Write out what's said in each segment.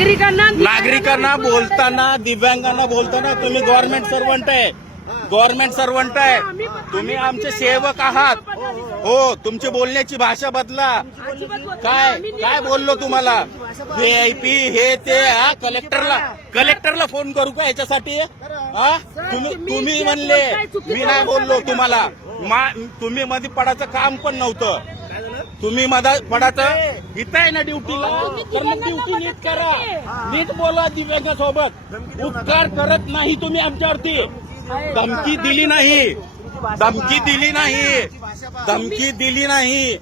नागरिकांना नागरिकांना बोलताना दिव्यांगांना बोलताना तुम्ही गव्हर्नमेंट सर्वंट आहे. गव्हर्नमेंट सर्वंट आहे. तुम्ही आमचे सेवक आहात. हो तुमची बोलण्याची भाषा बदला. काय काय बोललो तुम्हाला? व्ही आय पी हे ते हा कलेक्टरला कलेक्टरला फोन करू का याच्यासाठी? हा? तुम्ही तुम्ही म्हणले मी नाही बोललो तुम्हाला. तुम्ही मध्ये पडायचं काम पण नव्हतं. तुम्ही मधा पडायचं? इथं आहे ना ड्युटीला तर मग ड्युटी नीट करा. नीट बोला दिव्यांगासोबत उपकार करत नाही तुम्ही आमच्यावरती. धमकी दिली नाही. धमकी दिली नाही. धमकी दिली नाही.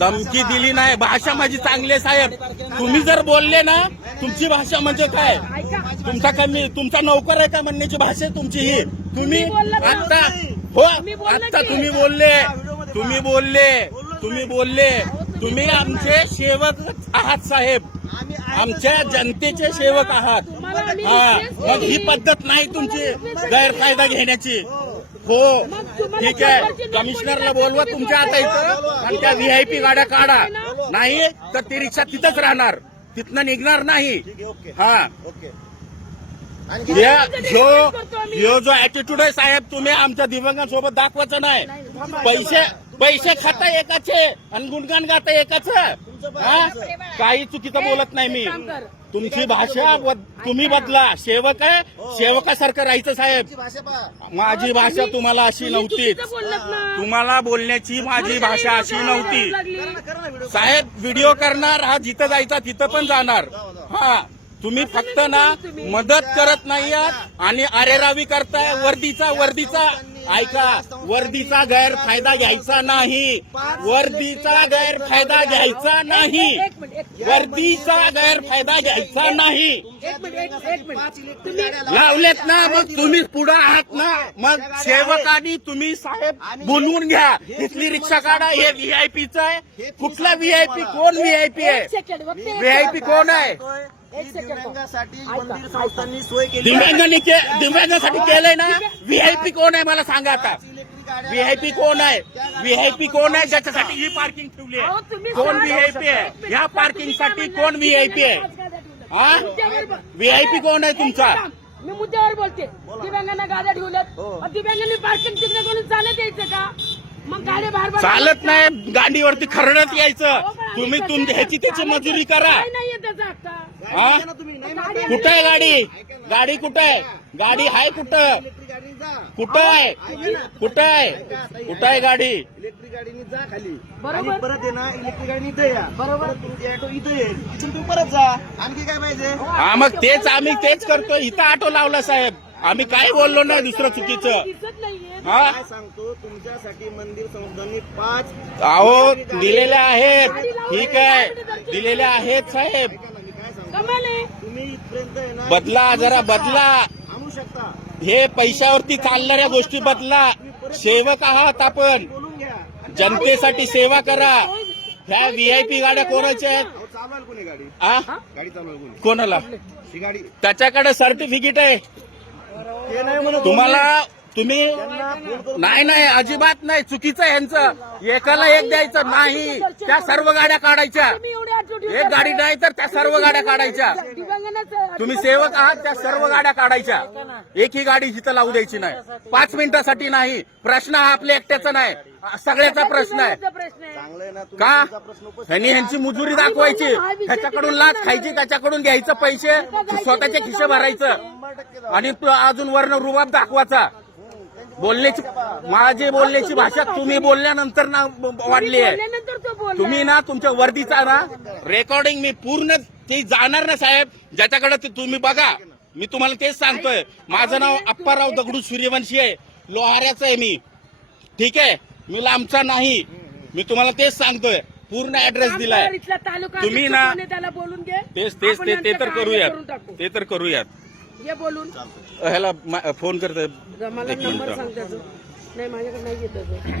धमकी दिली नाही. भाषा माझी चांगली आहे, साहेब. तुम्ही जर बोलले ना तुमची भाषा म्हणजे काय? तुमचा कमी तुमचा नोकर आहे का म्हणण्याची भाषा आहे तुमची ही? तुम्ही आता हो आता तुम्ही बोलले. तुम्ही बोलले. तुम्ही बोलले तुम्ही आमचे सेवक आहात साहेब. आमच्या जनतेचे सेवक आहात. हा मग ही पद्धत नाही तुमची गैरफायदा घेण्याची. हो. ठीक आहे. कमिशनरला बोलवा तुमच्या आता इथं आणि त्या व्हीआयपी गाड्या काढा. नाही तर ती रिक्षा तिथंच राहणार. तिथनं निघणार नाही. हा. या- जो ह्यो जो ऍटिट्यूड आहे साहेब तुम्ही आमच्या दिव्यांगांसोबत दाखवायचं नाही. पैसे पैसे खाता एकाचे आणि गुणगान गाता एकाच. हा? काही चुकीचं बोलत नाही मी. तुमची भाषा तुम्ही बदला. सेवक आहे. सेवकासारखं राहायचं साहेब. माझी भाषा तुम्हाला अशी नव्हतीच तुम्हाला बोलण्याची माझी भाषा अशी नव्हती. साहेब व्हिडिओ करणार हा जिथं जायचा तिथं पण जाणार. हा. तुम्ही फक्त ना मदत करत नाही आहात आणि अरेरावी करताय. वर्दीचा वर्दीचा. ऐका वर्दीचा गैरफायदा घ्यायचा नाही. वर्दीचा गैरफायदा घ्यायचा नाही. वर्दीचा गैरफायदा घ्यायचा नाही. लावलेत ना मग तुम्ही पुढे आहात ना. मग सेवकांनी तुम्ही साहेब बोलवून घ्या. इथली रिक्षा काढा हे व्हीआयपीचं आहे. कुठला व्हीआयपी कोण व्हीआयपी आहे? व्हीआयपी कोण आहे? दिव्यांगांनी के- दिव्यांगासाठी केलंय ना? व्हीआयपी कोण आहे मला सांगा आता? व्हीआयपी कोण आहे? व्हीआयपी कोण आहे? ज्याच्यासाठी ही पार्किंग ठेवली आहे? तुम्ही कोण सांगा. व्हीआयपी आहे. ह्या तुम्ही पार्किंगसाठी? कोण व्हीआयपी आहे? हा? VIP कोण आहे तुमचा? मी मुद्द्यावर बोलते. दिव्यांगांना गाड्या ठेवल्यात. हो. दिव्यांगांनी पार्किंग तिकडे करून चालत यायचं का? मग गाड्या बाहेर बाहेर- चालत नाही. गाडीवरती खरडत अहो, यायचं. तुम्ही तुम ह्याची त्याची मजुरी करा. नाहीये त्याचा हक्क हा? गाडी कुठं आहे गाडी? गाडी कुठं आहे? गाडी आहे कुठं? कुठं आहे? कुठं आहे? कुठं आहे गाडी? इलेक्ट्रिक गाडीने जा खाली. बरोबर. परत आहे ना इलेक्ट्रिक गाडीने इथं या. बरोबर. परत तुमची ऑटो इथं येईल. तिथून तुम्ही परत जा. आणखी काय पाहिजे? हा मग तेच आम्ही तेच करतो इथं ऑटो लावला साहेब. आम्ही काही बोललो नाही दुसरं चुकीचं. हा? काय सांगतो? तुमच्यासाठी मंदिर संस्थांनी पाच अहो दिलेले आहेत. ठीक आहे. दिलेले आहेत साहेब. ऐका ना, मी काय सांगतो? कमाल आहे. तुम्ही इथपर्यंत आहे ना बदला जरा बदला. आणू शकता. हे पैशावरती चालणाऱ्या गोष्टी बदला सेवक आहात आपण. जनतेसाठी सेवा करा. ह्या व्हीआयपी गाड्या कोणाच्या आहेत? कोणाला? त्याच्याकडे सर्टिफिकेट आहे. तुम्हाला तुम्ही नाही नाही अजिबात नाही. चुकीचं यांचं. एकाला एक द्यायचं नाही. त्या सर्व गाड्या काढायच्या. एक गाडी नाही तर त्या सर्व गाड्या काढायच्या. तुम्ही सेवक आहात त्या सर्व गाड्या काढायच्या. एकही गाडी जिथं लावू द्यायची नाही. पाच मिनिटासाठी नाही. प्रश्न हा आपल्या एकट्याचा नाही. सगळ्याचा प्रश्न आहे. का? ह्यांनी ह्यांची मुजुरी दाखवायची. ह्याच्याकडून लाच खायची त्याच्याकडून घ्यायचं पैसे. स्वतःचे खिशे भरायचं. आणि तो अजून वर्ण रुबाब दाखवायचा. बोलण्याची माझी बोलण्याची भाषा तुम्ही बोलल्यानंतर ना वाढली आहे. तुम्ही ना तुमच्या वर्दीचा ना रेकॉर्डिंग मी पूर्ण ते जाणार ना साहेब ज्याच्याकडे ते तुम्ही बघा. मी तुम्हाला तेच सांगतोय. माझं नाव अप्पाराव दगडू सूर्यवंशी आहे. लोहाऱ्याचं आहे मी. ठीक आहे? मी लांबचा नाही. मी तुम्हाला तेच सांगतोय. पूर्ण ऍड्रेस दिलाय. तुम्ही ना- कोण आहे त्याला बोलून घे. तेच तेच ते तर कार्य करूयात. ते तर करूयात. बोलून. ह्याला फोन करतोय नाही माझ्याकडे नाही